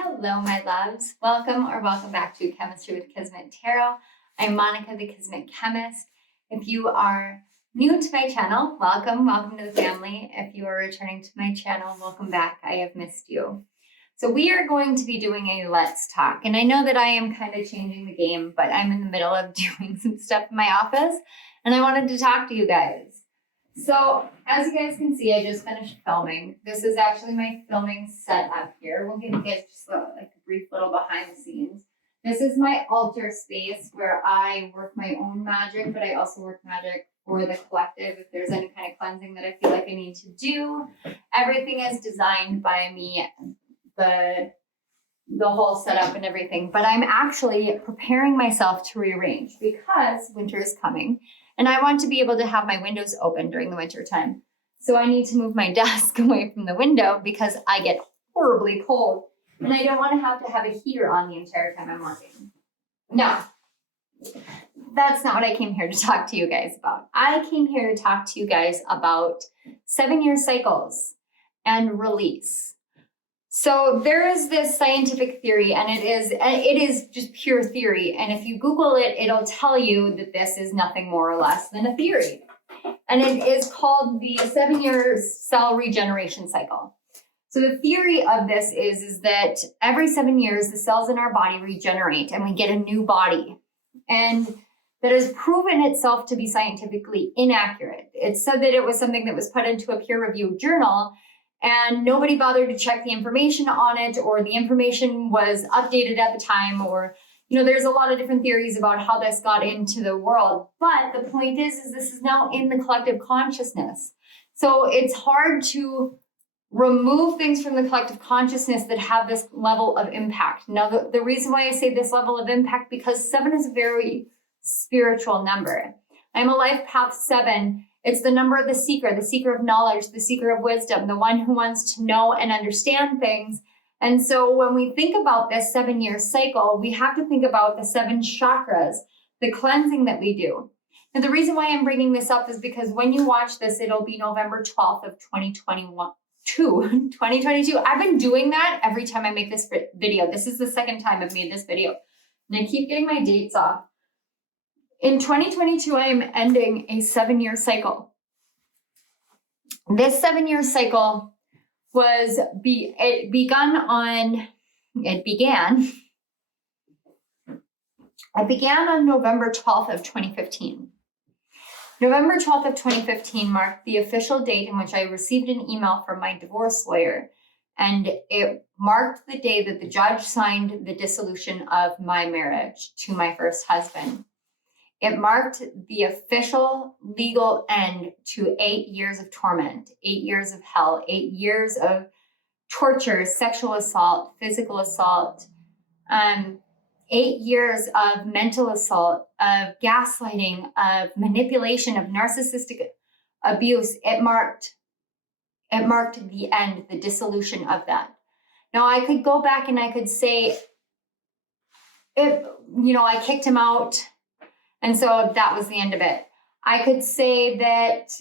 Hello, my loves. Welcome back to Chemistry with Kismet Tarot. I'm Monica, the Kismet Chemist. If you are new to my channel, welcome to the family. If you are returning to my channel, welcome back. I have missed you. So we are going to be doing a Let's Talk. And I know that I am kind of changing the game, but I'm in the middle of doing some stuff in my office, and I wanted to talk to you guys. So, as you guys can see, I just finished filming. This is actually my filming setup here. We'll give you guys just a brief little behind the scenes. This is my altar space where I work my own magic, but I also work magic for the collective if there's any kind of cleansing that I feel like I need to do. Everything is designed by me, the whole setup and everything. But I'm actually preparing myself to rearrange because winter is coming. And I want to be able to have my windows open during the winter time. So I need to move my desk away from the window because I get horribly cold. And I don't want to have a heater on the entire time I'm working. No, that's not what I came here to talk to you guys about. I came here to talk to you guys about 7-year cycles and release. So there is this scientific theory, and it is just pure theory. And if you Google it, it'll tell you that this is nothing more or less than a theory. And it is called the 7-year cell regeneration cycle. So the theory of this is that every 7 years, the cells in our body regenerate and we get a new body. And that has proven itself to be scientifically inaccurate. It's said that it was something that was put into a peer-reviewed journal, and nobody bothered to check the information on it, or the information was updated at the time, or, there's a lot of different theories about how this got into the world. But the point is this is now in the collective consciousness. So it's hard to remove things from the collective consciousness that have this level of impact. Now, the reason why I say this level of impact, because 7 is a very spiritual number. I'm a life path 7. It's the number of the seeker of knowledge, the seeker of wisdom, the one who wants to know and understand things. And so when we think about this 7-year cycle, we have to think about the 7 chakras, the cleansing that we do. And the reason why I'm bringing this up is because when you watch this, it'll be November 12th of 2022. I've been doing that every time I make this video. This is the second time I've made this video. And I keep getting my dates off. In 2022, I am ending a 7-year cycle. This 7-year cycle began on November 12th of 2015. November 12th of 2015 marked the official date in which I received an email from my divorce lawyer, and it marked the day that the judge signed the dissolution of my marriage to my first husband. It marked the official legal end to 8 years of torment, 8 years of hell, 8 years of torture, sexual assault, physical assault, 8 years of mental assault, of gaslighting, of manipulation, of narcissistic abuse. It marked the end, the dissolution of that. Now, I could go back and I could say, I kicked him out, and so that was the end of it. I could say that,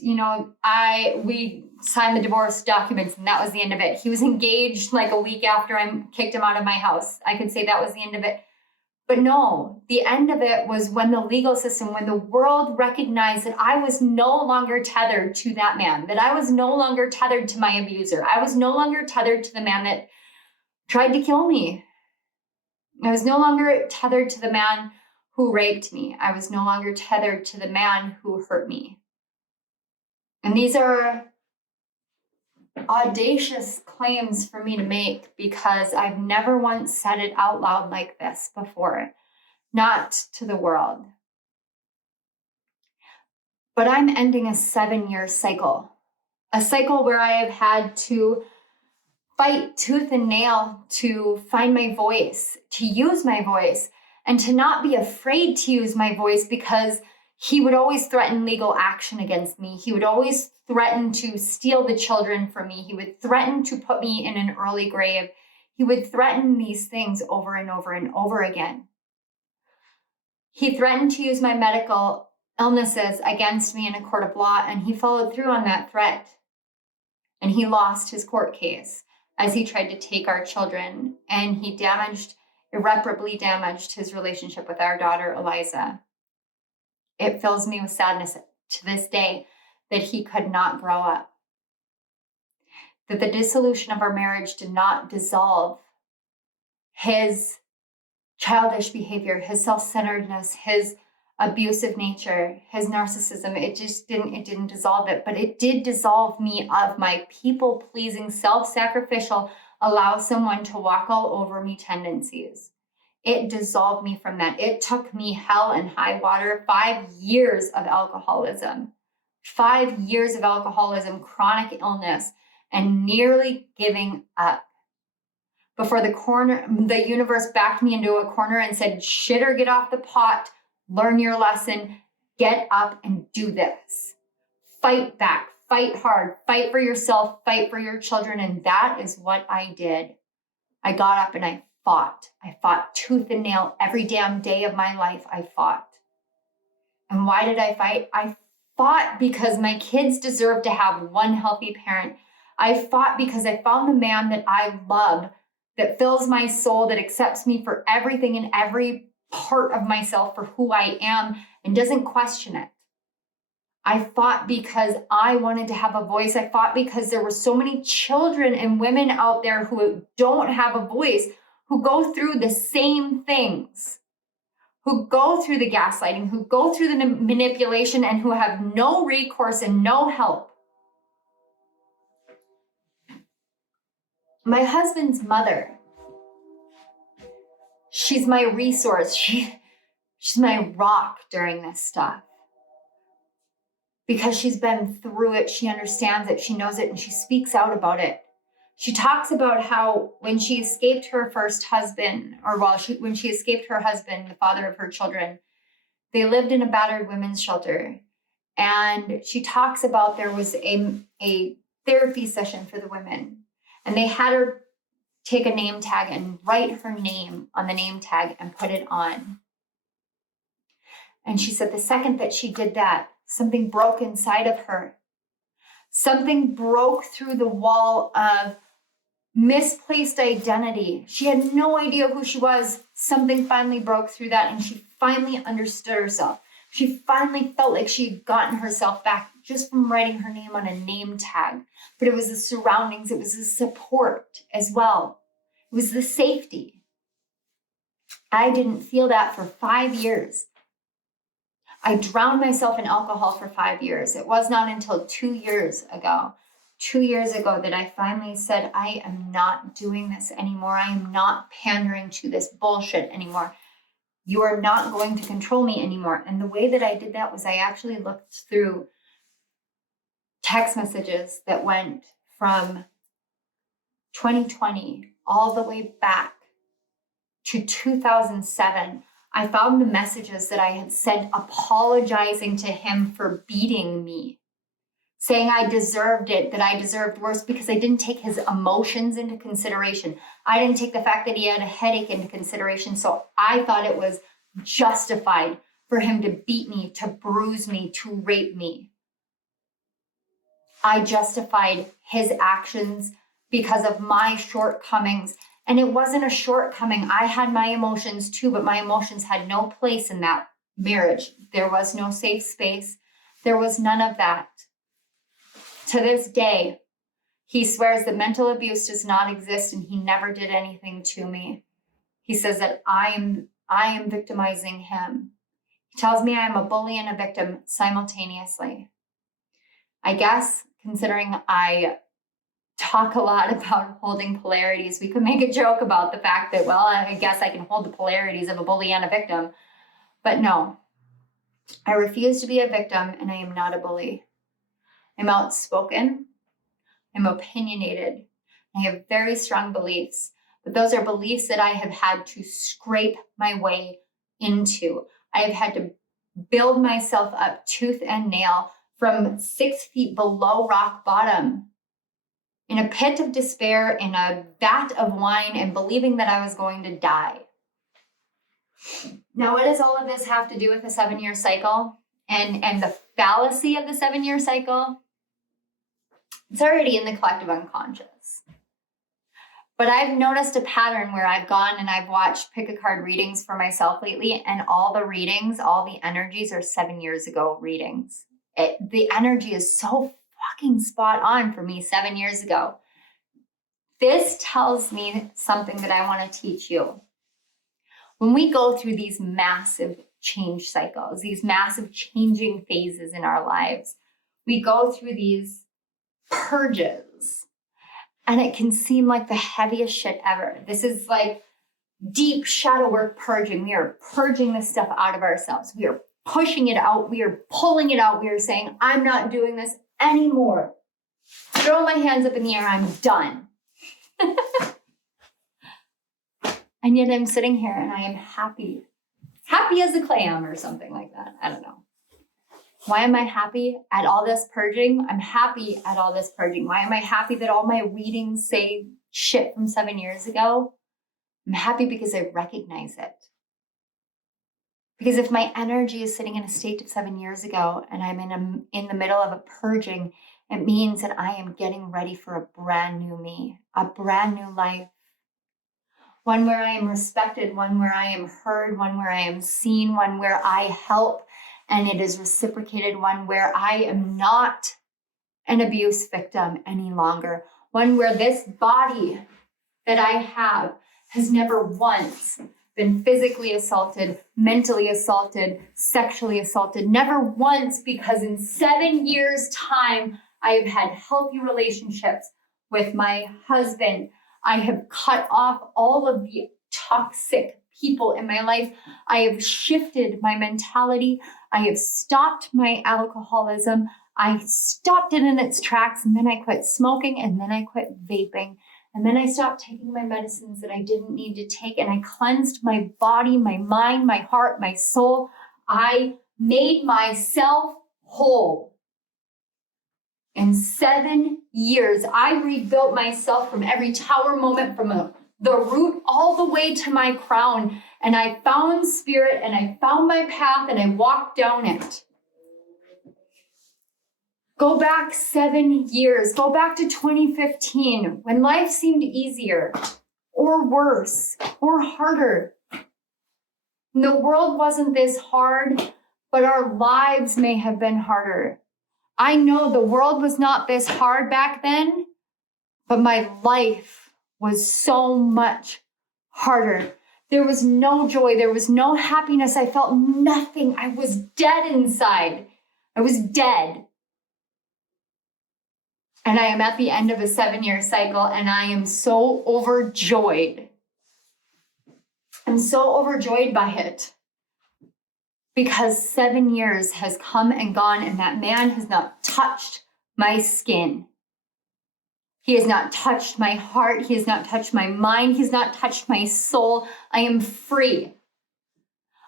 we signed the divorce documents and that was the end of it. He was engaged like a week after I kicked him out of my house. I could say that was the end of it. But no, the end of it was when the legal system, when the world recognized that I was no longer tethered to that man, that I was no longer tethered to my abuser. I was no longer tethered to the man that tried to kill me. I was no longer tethered to the man who raped me. I was no longer tethered to the man who hurt me. And these are audacious claims for me to make because I've never once said it out loud like this before, not to the world. But I'm ending a 7-year cycle, a cycle where I have had to fight tooth and nail to find my voice, to use my voice, and to not be afraid to use my voice because he would always threaten legal action against me. He would always threaten to steal the children from me. He would threaten to put me in an early grave. He would threaten these things over and over and over again. He threatened to use my medical illnesses against me in a court of law, and he followed through on that threat. And he lost his court case. as he tried to take our children, and he irreparably damaged his relationship with our daughter, Eliza. It fills me with sadness to this day that he could not grow up. That the dissolution of our marriage did not dissolve his childish behavior, his self-centeredness, his abusive nature, his narcissism. It didn't dissolve it, but it did dissolve me of my people-pleasing, self-sacrificial, allow someone to walk all over me tendencies. It dissolved me from that. It took me hell and high water, 5 years of alcoholism, 5 years of alcoholism, chronic illness, and nearly giving up before the universe backed me into a corner and said, shit or get off the pot, learn your lesson, get up and do this. Fight back, fight hard, fight for yourself, fight for your children. And that is what I did. I got up and I fought. I fought tooth and nail every damn day of my life. I fought. And why did I fight? I fought because my kids deserve to have one healthy parent. I fought because I found the man that I love, that fills my soul, that accepts me for everything and every part of myself for who I am and doesn't question it. I fought because I wanted to have a voice. I fought because there were so many children and women out there who don't have a voice, who go through the same things, who go through the gaslighting, who go through the manipulation, and who have no recourse and no help. My husband's mother, she's my resource. She's my rock during this stuff. Because she's been through it, she understands it, she knows it, and she speaks out about it. She talks about how when she escaped her first husband, when she escaped her husband, the father of her children, they lived in a battered women's shelter. And she talks about there was a therapy session for the women. And they had her take a name tag and write her name on the name tag and put it on. And she said the second that she did that, something broke inside of her. Something broke through the wall of misplaced identity. She had no idea who she was. Something finally broke through that, and she finally understood herself. She finally felt like she had gotten herself back just from writing her name on a name tag. But it was the surroundings, it was the support as well. It was the safety. I didn't feel that for 5 years. I drowned myself in alcohol for 5 years. It was not until 2 years ago that I finally said, I am not doing this anymore. I am not pandering to this bullshit anymore. You are not going to control me anymore. And the way that I did that was I actually looked through text messages that went from 2020 all the way back to 2007. I found the messages that I had sent apologizing to him for beating me, saying I deserved it, that I deserved worse because I didn't take his emotions into consideration. I didn't take the fact that he had a headache into consideration. So I thought it was justified for him to beat me, to bruise me, to rape me. I justified his actions because of my shortcomings. And it wasn't a shortcoming. I had my emotions too, but my emotions had no place in that marriage. There was no safe space. There was none of that. To this day, he swears that mental abuse does not exist and he never did anything to me. He says that I am victimizing him. He tells me I am a bully and a victim simultaneously. I guess, considering I talk a lot about holding polarities, we could make a joke about the fact that, well, I guess I can hold the polarities of a bully and a victim. But no, I refuse to be a victim and I am not a bully. I'm outspoken. I'm opinionated. I have very strong beliefs, but those are beliefs that I have had to scrape my way into. I have had to build myself up tooth and nail from 6 feet below rock bottom, in a pit of despair, in a vat of wine, and believing that I was going to die. Now, what does all of this have to do with the 7-year cycle and the fallacy of the 7-year cycle? It's already in the collective unconscious. But I've noticed a pattern where I've gone and I've watched pick a card readings for myself lately, and all the readings, all the energies are 7 years ago readings. The energy is so fucking spot on for me 7 years ago. This tells me something that I want to teach you. When we go through these massive change cycles, these massive changing phases in our lives, we go through these purges, and it can seem like the heaviest shit ever. This is like deep shadow work purging. We are purging this stuff out of ourselves. We are pushing it out. We are pulling it out. We are saying, I'm not doing this anymore. Throw my hands up in the air. I'm done. And yet I'm sitting here and I am happy. Happy as a clam or something like that. I don't know. Why am I happy at all this purging? I'm happy at all this purging. Why am I happy that all my readings say shit from 7 years ago? I'm happy because I recognize it. Because if my energy is sitting in a state of 7 years ago and I'm in the middle of a purging, it means that I am getting ready for a brand new me, a brand new life. One where I am respected, one where I am heard, one where I am seen, one where I help and it is reciprocated, one where I am not an abuse victim any longer, one where this body that I have has never once been physically assaulted, mentally assaulted, sexually assaulted, never once, because in 7 years' time, I have had healthy relationships with my husband. I have cut off all of the toxic people in my life. I have shifted my mentality. I have stopped my alcoholism. I stopped it in its tracks, and then I quit smoking, and then I quit vaping. And then I stopped taking my medicines that I didn't need to take, and I cleansed my body, my mind, my heart, my soul. I made myself whole. In 7 years, I rebuilt myself from every tower moment, from the root all the way to my crown. And I found spirit, and I found my path, and I walked down it. Go back 7 years. Go back to 2015, when life seemed easier or worse or harder. And the world wasn't this hard, but our lives may have been harder. I know the world was not this hard back then, but my life was so much harder. There was no joy. There was no happiness. I felt nothing. I was dead inside. I was dead. And I am at the end of a 7-year cycle, and I am so overjoyed. I'm so overjoyed by it. Because 7 years has come and gone, and that man has not touched my skin. He has not touched my heart. He has not touched my mind. He has not touched my soul. I am free.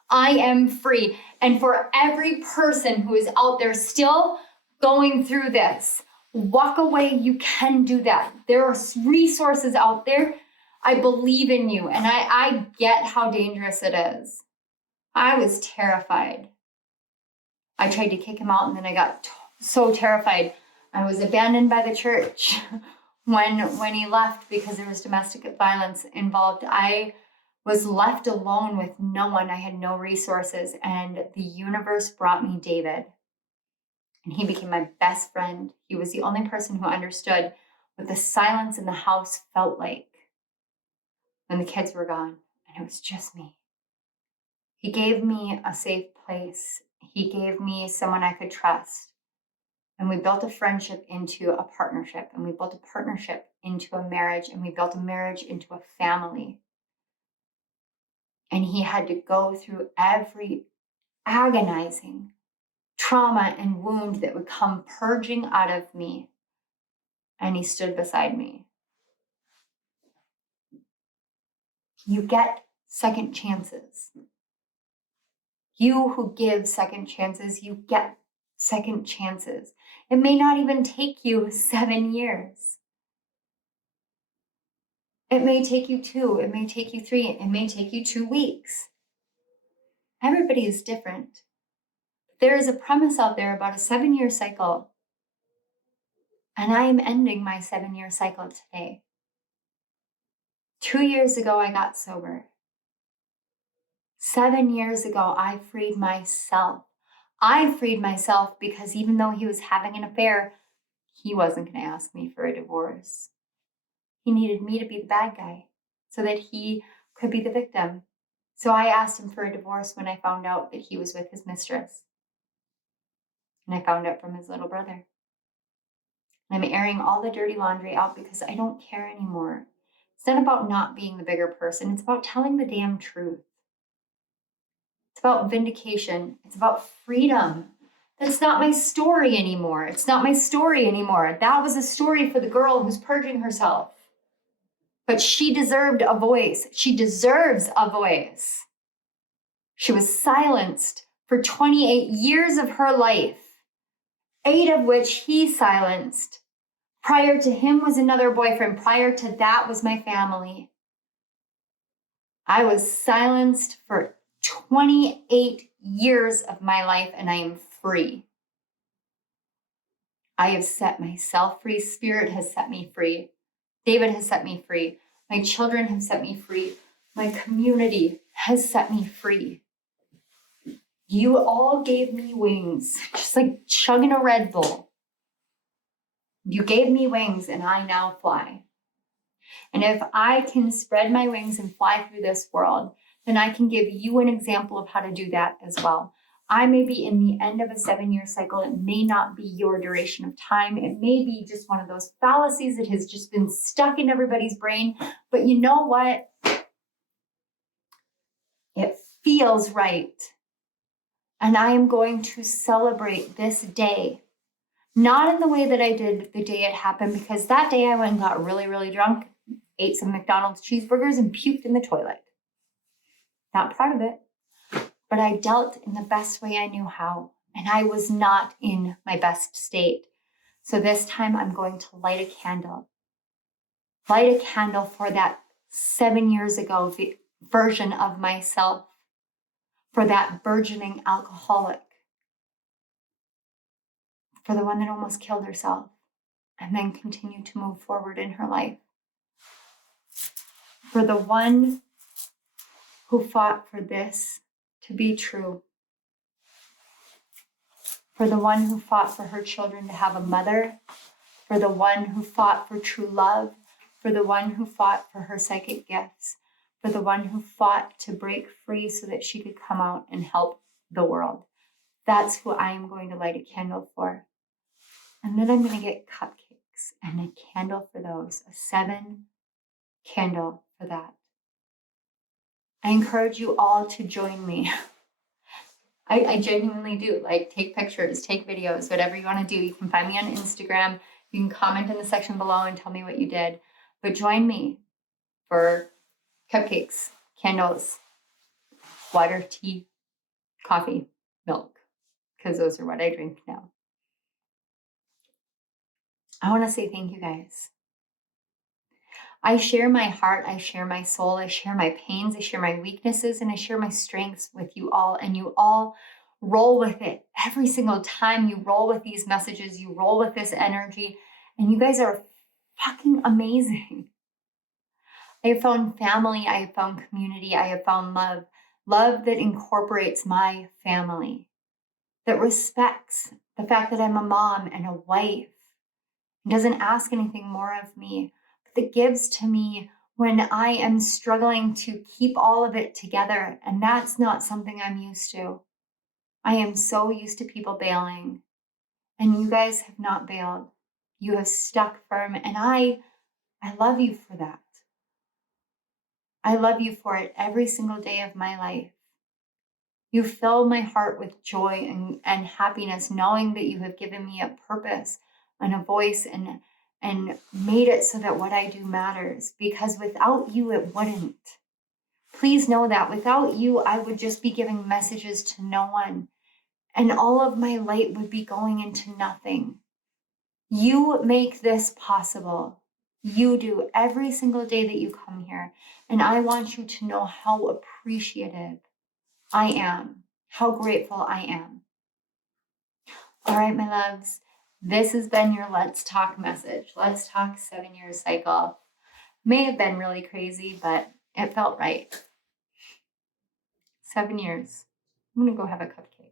I am free. And for every person who is out there still going through this, walk away. You can do that. There are resources out there. I believe in you, and I get how dangerous it is. I was terrified. I tried to kick him out, and then I got so terrified. I was abandoned by the church when he left because there was domestic violence involved. I was left alone with no one. I had no resources, and the universe brought me David. And he became my best friend. He was the only person who understood what the silence in the house felt like when the kids were gone, and it was just me. He gave me a safe place. He gave me someone I could trust. And we built a friendship into a partnership, and we built a partnership into a marriage, and we built a marriage into a family. And he had to go through every agonizing trauma and wound that would come purging out of me. And he stood beside me. You get second chances. You who give second chances, you get second chances. It may not even take you 7 years. It may take you 2, it may take you 3, it may take you 2 weeks. Everybody is different. There is a premise out there about a 7-year cycle, and I am ending my 7-year cycle today. 2 years ago, I got sober. 7 years ago, I freed myself. I freed myself because even though he was having an affair, he wasn't going to ask me for a divorce. He needed me to be the bad guy so that he could be the victim. So I asked him for a divorce when I found out that he was with his mistress. And I found out from his little brother. I'm airing all the dirty laundry out because I don't care anymore. It's not about not being the bigger person. It's about telling the damn truth. It's about vindication. It's about freedom. That's not my story anymore. It's not my story anymore. That was a story for the girl who's purging herself. But she deserved a voice. She deserves a voice. She was silenced for 28 years of her life, 8 of which he silenced. Prior to him was another boyfriend. Prior to that was my family. I was silenced for 28 years of my life, and I am free. I have set myself free. Spirit has set me free. David has set me free. My children have set me free. My community has set me free. You all gave me wings, just like chugging a Red Bull. You gave me wings, and I now fly. And if I can spread my wings and fly through this world, then I can give you an example of how to do that as well. I may be in the end of a 7-year cycle. It may not be your duration of time. It may be just one of those fallacies that has just been stuck in everybody's brain. But you know what? It feels right. And I am going to celebrate this day. Not in the way that I did the day it happened, because that day I went and got really, really drunk, ate some McDonald's cheeseburgers, and puked in the toilet. Not proud of it, but I dealt in the best way I knew how, and I was not in my best state. So this time I'm going to light a candle. Light a candle for that 7 years ago version of myself, for that burgeoning alcoholic, for the one that almost killed herself and then continued to move forward in her life, for the one who fought for this to be true, for the one who fought for her children to have a mother, for the one who fought for true love, for the one who fought for her psychic gifts, for the one who fought to break free so that she could come out and help the world. That's who I am going to light a candle for. And then I'm going to get cupcakes and a candle for those, a 7 candle for that. I encourage you all to join me. I genuinely do. Like, take pictures, take videos, whatever you want to do. You can find me on Instagram. You can comment in the section below and tell me what you did. But join me for cupcakes, candles, water, tea, coffee, milk, because those are what I drink now. I want to say thank you, guys. I share my heart, I share my soul, I share my pains, I share my weaknesses, and I share my strengths with you all, and you all roll with it. Every single time you roll with these messages, you roll with this energy, and you guys are fucking amazing. I have found family, I have found community, I have found love. Love that incorporates my family, that respects the fact that I'm a mom and a wife, and doesn't ask anything more of me, that gives to me when I am struggling to keep all of it together. And that's not something I'm used to. I am so used to people bailing, and you guys have not bailed. You have stuck firm, and I love you for that. I love you for it every single day of my life. You fill my heart with joy and happiness, knowing that you have given me a purpose and a voice and made it so that what I do matters, because without you, it wouldn't. Please know that without you, I would just be giving messages to no one, and all of my light would be going into nothing. You make this possible. You do every single day that you come here, and I want you to know how appreciative I am, how grateful I am. All right, my loves. This has been your Let's Talk message. Let's Talk 7-year cycle. May have been really crazy, but it felt right. 7 years. I'm going to go have a cupcake.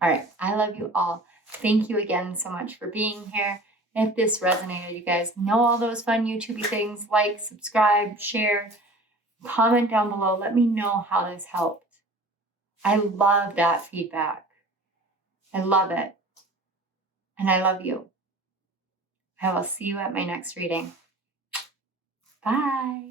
All right. I love you all. Thank you again so much for being here. If this resonated, you guys know all those fun YouTube things. Like, subscribe, share, comment down below. Let me know how this helped. I love that feedback. I love it. And I love you. I will see you at my next reading. Bye.